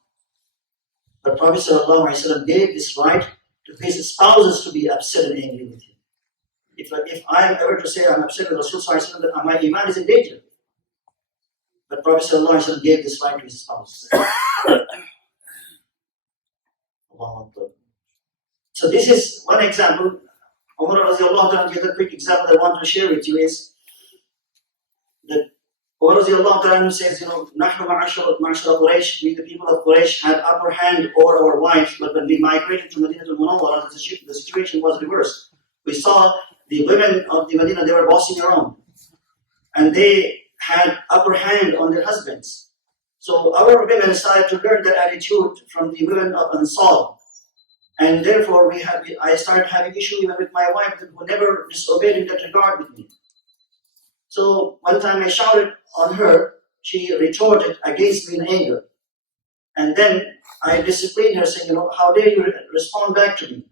But Prophet ﷺ gave this right to his spouses to be upset and angry with him. If I am ever to say I'm upset with Rasul ﷺ, then my iman is in danger. But Prophet ﷺ gave this right to his spouses. So this is one example. Umar radiallahu ta'ala, the other quick example I want to share with you is that Umar radiallahu ta'ala says, Nahnu ma'ashara Quraysh, we the people of Quraysh had upper hand over our wives, but when we migrated to Madinah al-Munawwara, the situation was reversed. We saw the women of the Medina, they were bossing around. And they had upper hand on their husbands. So our women started to learn that attitude from the women of Ansar. And therefore, I started having issue even with my wife who never disobeyed in that regard with me. So one time I shouted on her, she retorted against me in anger. And then I disciplined her saying, how dare you respond back to me?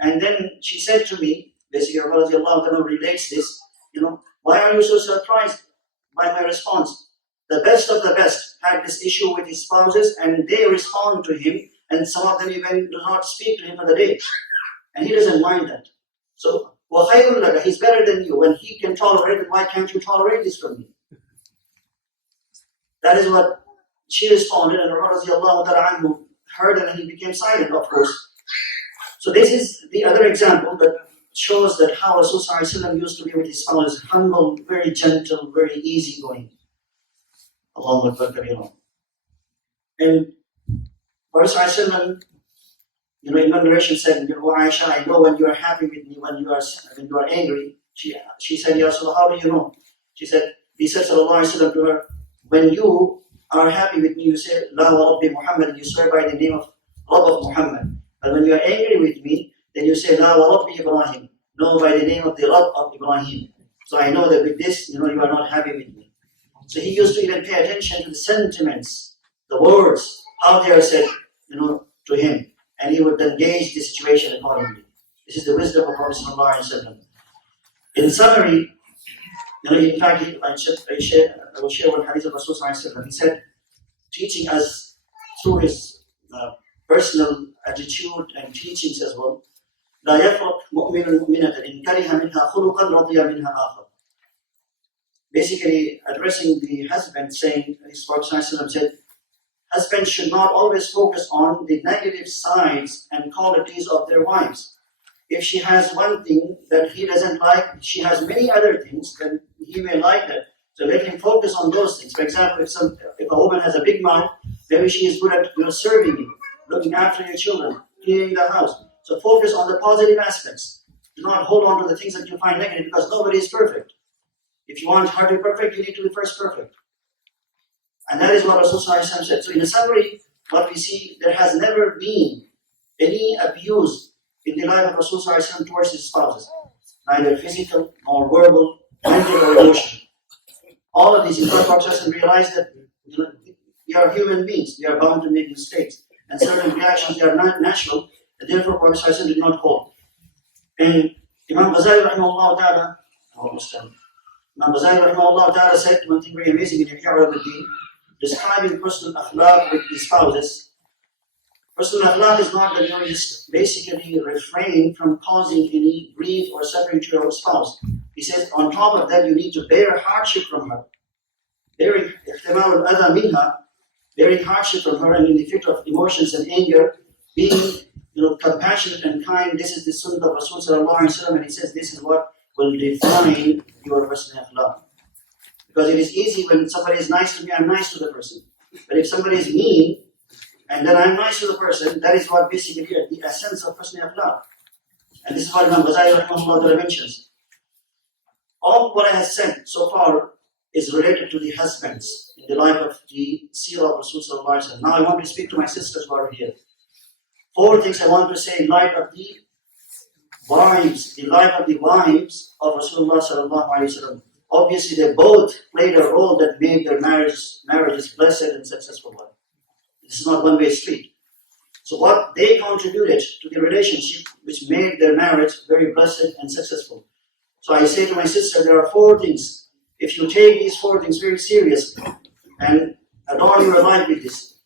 And then she said to me, basically Allah relates this, why are you so surprised by my response? The best of the best had this issue with his spouses and they respond to him. And some of them even do not speak to him for the day. And he doesn't mind that. So, he's better than you. When he can tolerate it, why can't you tolerate this from me? That is what she responded, and Umar heard and he became silent, of course. So this is the other example that shows that how Rasul used to be with his spouses, humble, very gentle, very easygoing. Allahu Akbar. And Prophet in one narration said, Aisha, I know when you are happy with me, when you are angry. She said, Ya Rasulullah, how do you know? She said, he said sallallahu alaihi wasallam to her, when you are happy with me, you say, La wa Rabbi Muhammad, you swear by the name of Rabb of Muhammad. But when you are angry with me, then you say, La wa Rabbi Ibrahim, no, by the name of the Rabb of Ibrahim. So I know that with this, you are not happy with me. So he used to even pay attention to the sentiments, the words, how they are said, to him. And he would then gauge the situation accordingly. This is the wisdom of Prophet ﷺ. In summary, in fact, I will share one hadith of Rasul ﷺ. He said, teaching us through his personal attitude and teachings as well, لا يفرق مؤمن مؤمنة إن كره منها خلقا رضي منها آخر. Basically, addressing the husband, saying, his Prophet ﷺ said, husbands should not always focus on the negative sides and qualities of their wives. If she has one thing that he doesn't like, she has many other things, then he may like that. So let him focus on those things. For example, if a woman has a big mouth, maybe she is good at serving you, looking after your children, cleaning the house. So focus on the positive aspects. Do not hold on to the things that you find negative, because nobody is perfect. If you want her to be perfect, you need to be first perfect. And that is what Rasulullah said. So in a summary, what we see, there has never been any abuse in the life of Rasulullah towards his spouses. Neither physical, nor verbal, mental, or emotional. All of these, in fact, Prophet realized that we are human beings. We are bound to make mistakes. And certain reactions, they are not natural. And therefore, Prophet did not hold. And Imam Ghazali rahimahullah ta'ala, Imam Ghazali rahimahullah ta'ala said one thing very amazing in Ihya Ulumuddin, describing personal akhlaq with the spouses. Personal akhlaq is not that you just basically refrain from causing any grief or suffering to your spouse. He says, on top of that, you need to bear hardship from her. Bearing hardship from her, and in the fit of emotions and anger, being compassionate and kind. This is the sunnah of Rasul sallallahu alaihi wasallam, and he says this is what will define your personal akhlaq. Because it is easy when somebody is nice to me, I'm nice to the person. But if somebody is mean, and then I'm nice to the person, that is what basically the essence of personal akhlaq. And this is what Imam Ghazali rahimahullah mentions. All what I have said so far is related to the husbands in the life of the seerah of Rasul sallallahu alaihi wasallam. Now I want to speak to my sisters who are here. 4 things I want to say in light of the wives, of Rasulullah sallallahu alaihi wasallam. Obviously, they both played a role that made their marriages blessed and successful one. This is not one-way street. So what they contributed to the relationship which made their marriage very blessed and successful. So I say to my sister, there are 4 things. If you take these 4 things very seriously and adorn your life with this,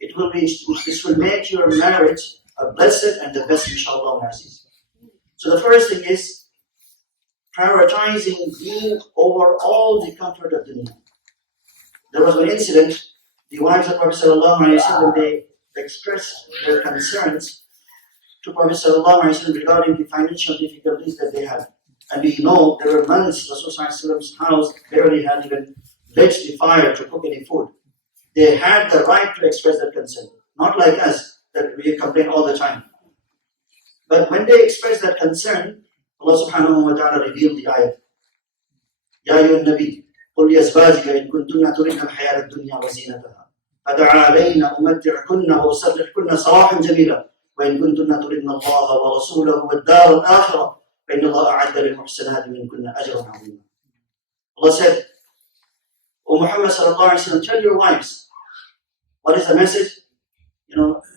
this will make your marriage a blessed and the best, inshallah, aziz. So the first thing is prioritizing deen over all the comfort of dunya. There was one incident, the wives of Prophet ﷺ, they expressed their concerns to Prophet ﷺ regarding the financial difficulties that they had. And we know there were months Rasulullah's house barely had even lit the fire to cook any food. They had the right to express their concern, not like us, that we complain all the time. But when they expressed that concern, Allah subhanahu wa ta'ala revealed the ayat. Ya ayyuhan nabi, qul li azwajika in kuntunna turidna al-hayata ad-dunya wa zinataha fata'alayna umatti'kunna wa usarrihkunna sarahan jamila wa in kuntunna turidna Allah wa rasulahu wa ad-dar al-akhirah fa inna Allah a'adda lil muhsinati minkunna ajran 'azima. Allah said, O Muhammad sallallahu alaihi wasallam, tell your wives, what is the message?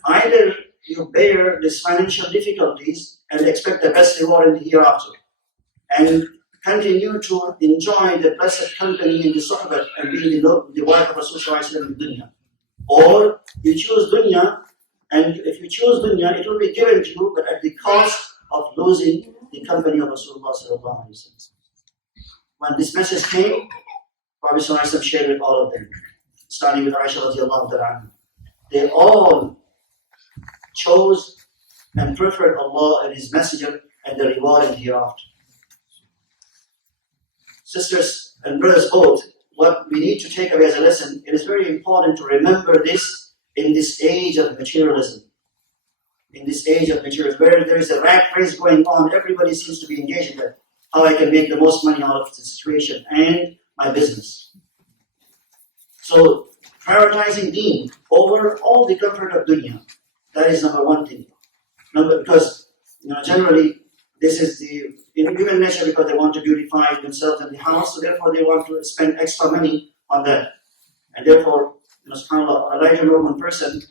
Either you bear these financial difficulties and expect the best reward in the hereafter, and continue to enjoy the blessed company in the suhbah and being the wife of Rasulullah in dunya. Or you choose dunya, and if you choose dunya, it will be given to you, but at the cost of losing the company of Rasulullah. When this message came, Prophet shared with all of them, starting with Aisha radiallahu ta'ala. They all chose and preferred Allah and His Messenger and the reward in hereafter. Sisters and brothers both, what we need to take away as a lesson, it is very important to remember this in this age of materialism. In this age of materialism, where there is a rat race going on, everybody seems to be engaged in that. How I can make the most money out of the situation and my business. So, prioritizing deen over all the comfort of dunya. That is number one thing. Because generally this is the human nature, because they want to beautify themselves in the house, so therefore they want to spend extra money on that. And therefore, subhanAllah, a lighter Roman person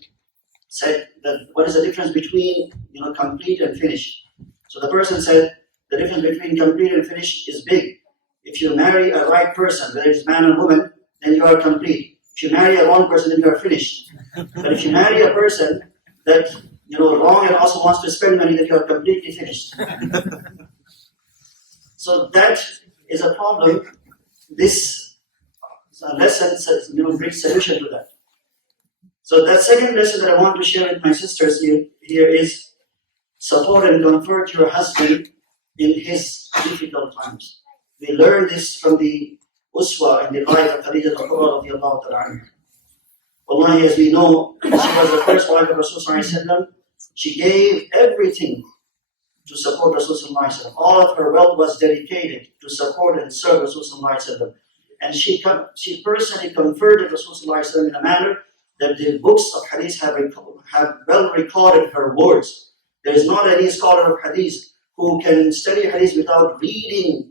said that what is the difference between complete and finish? So the person said the difference between complete and finish is big. If you marry a right person, whether it's man or woman, then you are complete. If you marry a wrong person, then you are finished. But if you marry a person that wrong and also wants to spend money, then you are completely finished. So that is a problem. This lesson brings solution to that. So that second lesson that I want to share with my sisters here is support and comfort your husband in his difficult times. We learn this from the Uswa and the life of Khadija radiallahu ta'ala. Wallahi, as we know, she was the first wife of Rasulullah. She gave everything to support Rasulullah. All of her wealth was dedicated to support and serve Rasulullah. And she personally converted Rasulullah in a manner that the books of hadith have well recorded her words. There is not any scholar of hadith who can study hadith without reading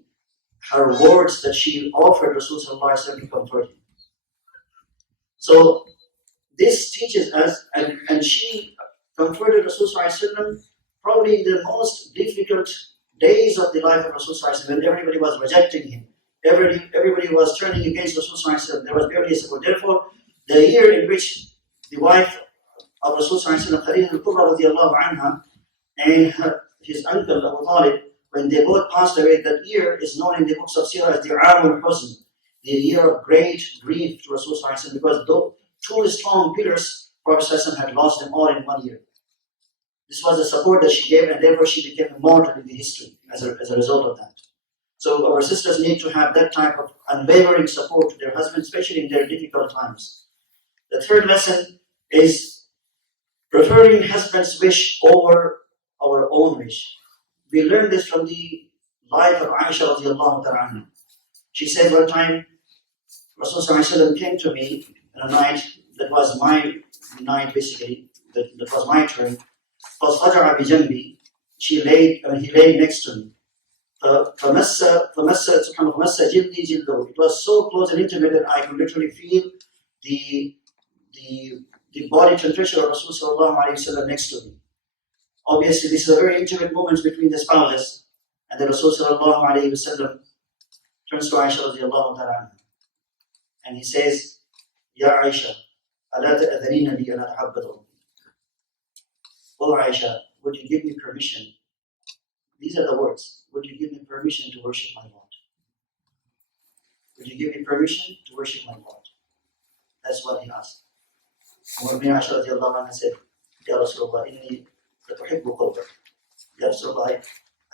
her words that she offered Rasulullah to comfort him. So this teaches us, and she comforted Rasulullah probably in the most difficult days of the life of Rasulullah, when everybody was rejecting him. Everybody was turning against Rasulullah. There was barely support. Therefore, the year in which the wife of Rasulullah, Khadija al-Kubra radiallahu anha, and his uncle Abu Talib, when they both passed away, that year is known in the books of Sirah as the Aam al-Huzn, the year of great grief to Rasulullah, because those two strong pillars, Prophet had lost them all in 1 year. This was the support that she gave, and therefore she became immortal in the history as a result of that. So our sisters need to have that type of unwavering support to their husbands, especially in their difficult times. The third lesson is preferring husband's wish over our own wish. We learned this from the life of Aisha radiallahu ta'ala. She said one time, Rasulullah came to me in a night that was my night, basically, that was my turn. He laid next to me. It was so close and intimate that I could literally feel the body temperature of Rasulullah next to me. Obviously, this is a very intimate moment between the spouses, and the Rasulullah turns to Aisha radiallahu ta'ala, and he says, Ya Aisha, ألا تأذنين لي أن أتعبد ربي. Oh Aisha, would you give me permission? These are the words. Would you give me permission to worship my Lord? Would you give me permission to worship my Lord? That's what he asked. Umar bin Aisha radiallahu anha said, Ya Rasulullah, inni latuhibbu qawbak. Ya Rasulullah,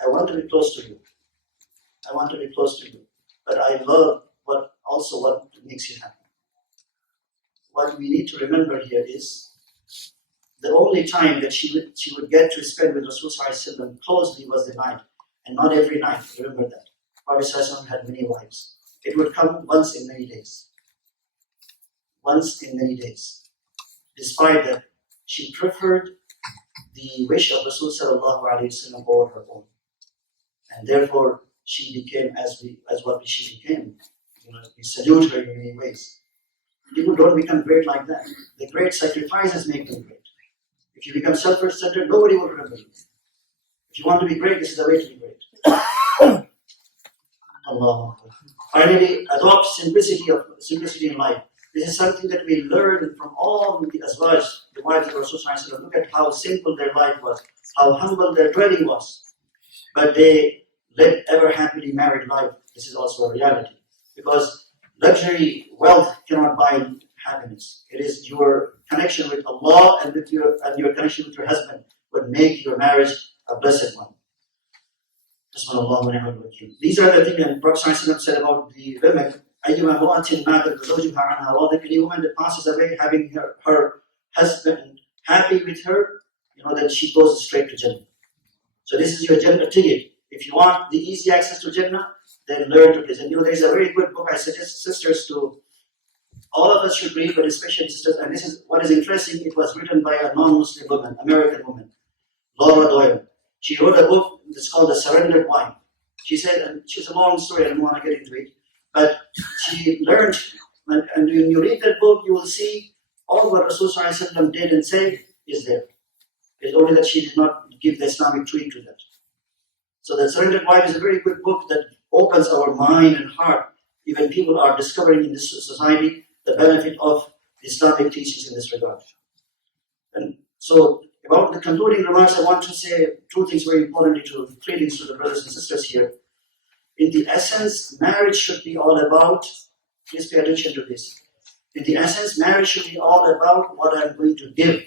I want to be close to you. I want to be close to you. But I love what makes you happy. What we need to remember here is the only time that she would get to spend with Rasulullah closely was the night, and not every night. Remember that. Prophet had many wives. It would come once in many days. Once in many days. Despite that, she preferred the wish of Rasulullah over her own. And therefore, she became as what she became. We salute her in many ways. People don't become great like that. The great sacrifices make them great. If you become self-centered, nobody will remember you. If you want to be great, this is the way to be great. Allah. Finally, adopt simplicity in life. This is something that we learn from all the azwaj, the wives of Rasulullah. Look at how simple their life was, how humble their dwelling was. But they led ever happily married life. This is also a reality. Because luxury, wealth cannot buy happiness. It is your connection with Allah and your connection with your husband would make your marriage a blessed one. These are the things that Prophet said about the women. Any woman that passes away having her husband happy with her, then she goes straight to Jannah. So this is your Jannah ticket. If you want the easy access to Jannah, then learn to this. And there's a very good book I suggest sisters to, all of us should read, but especially sisters. And this is what is interesting. It was written by a non-Muslim woman, American woman, Laura Doyle. She wrote a book that's called The Surrendered Wife. She said, and it's a long story, I don't want to get into it, but she learned, and when you read that book, you will see all what Rasulullah did and said is there. It's only that she did not give the Islamic treat to that. So The Surrendered Wife is a very good book that opens our mind and heart. Even people are discovering in this society the benefit of Islamic teachings in this regard. And so, about the concluding remarks, I want to say two things very importantly three things to the brothers and sisters here. In the essence, marriage should be all about, please pay attention to this. In the essence, marriage should be all about what I'm going to give,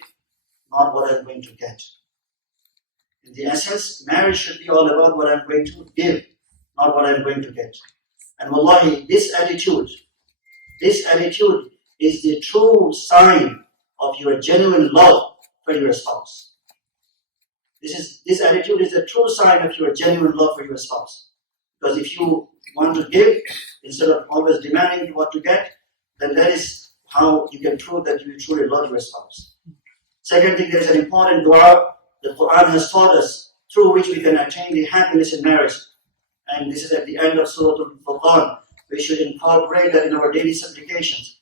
not what I'm going to get. In the essence, marriage should be all about what I'm going to give, not what I'm going to get. And wallahi, this attitude is the true sign of your genuine love for your spouse. This attitude is the true sign of your genuine love for your spouse. Because if you want to give, instead of always demanding what to get, then that is how you can prove that you truly love your spouse. Second thing, there is an important dua the Quran has taught us, through which we can attain the happiness in marriage. And this is at the end of Surah Al-Furqan. We should incorporate that in our daily supplications.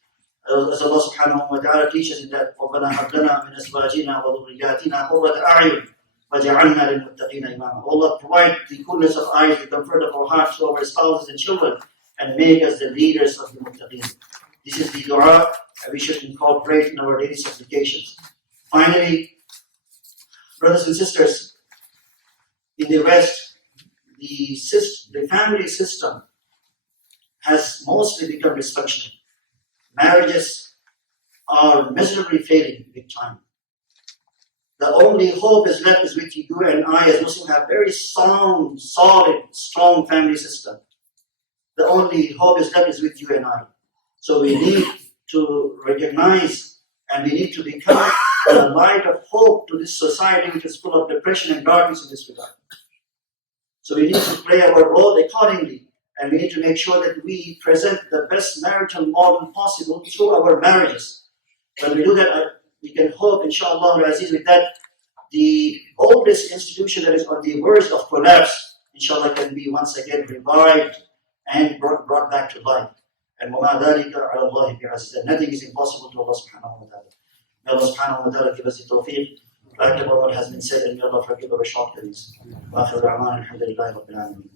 As Allah subhanahu wa ta'ala teaches in that, رَبَّنَا هَبْ لَنَا مِنْ أَزْوَاجِنَا وَذُرِّيَّاتِنَا قُرَّةَ أَعْيُنٍ وَجَعَلْنَا لِلْمُتَّقِينَ إِمَامًا. Allah, provide the coolness of eyes, the comfort of our hearts to our spouses and children, and make us the leaders of the muttaqeen. This is the dua that we should incorporate in our daily supplications. Finally, brothers and sisters, in the West, the family system has mostly become dysfunctional. Marriages are miserably failing big time. The only hope is left is with you and I as Muslims have very sound, solid, strong family system. The only hope is left is with you and I. So we need to recognize and we need to become a light of hope to this society which is full of depression and darkness in this regard. So we need to play our role accordingly, and we need to make sure that we present the best marital model possible through our marriages. When we do that, we can hope, inshallah, Aziz, with that, the oldest institution that is on the verge of collapse, inshallah, can be once again revived and brought back to life. And وَمَا ذَلِكَ عَلَى اللَّهِ بِعَزِيزٍ. And nothing is impossible to Allah subhanahu wa ta'ala. May Allah subhanahu wa ta'ala give us the tawfiq. Like about what has been said, and may Allah forgive our shortcomings. وآخر دعوانا الحمد لله رب العالمين.